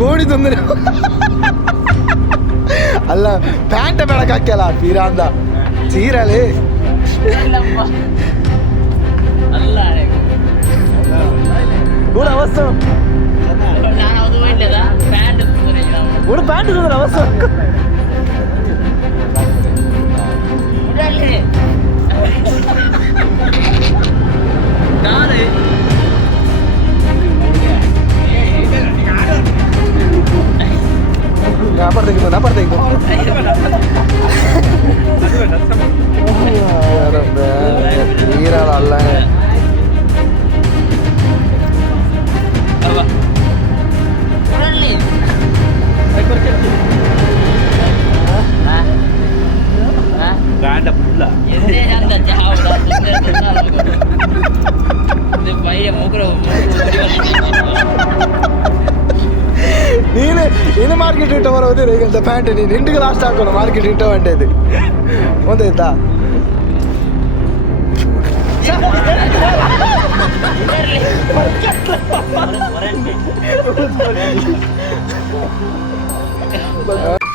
ಗೋಣಿ ತೊಂದರೆ ಅಲ್ಲ ಪ್ಯಾಂಟ್ ಬೆಳಕಾಕ್ಯಲ್ಲ ಪೀರಾ ಅಂದ ಚೀರಲಿ ಅಲ್ಲ ಕೂಡ ಅವಸ್ಸು ನಾನು ಅದು ಒಳ್ಳೆದ ಪ್ಯಾಂಟ್ ಕೂಡ ಪ್ಯಾಂಟ್ ತೊಂದರೆ ಅವಸ್ಸು napar teguh kira Allah Ganda pula. Ini anda jauh dah. Ini bayar mukro. ini market itu baru ada regal the pant ini indik last hakono market itu ante ಇದು ಒಂದೇ ಇತ್ತಾ Ini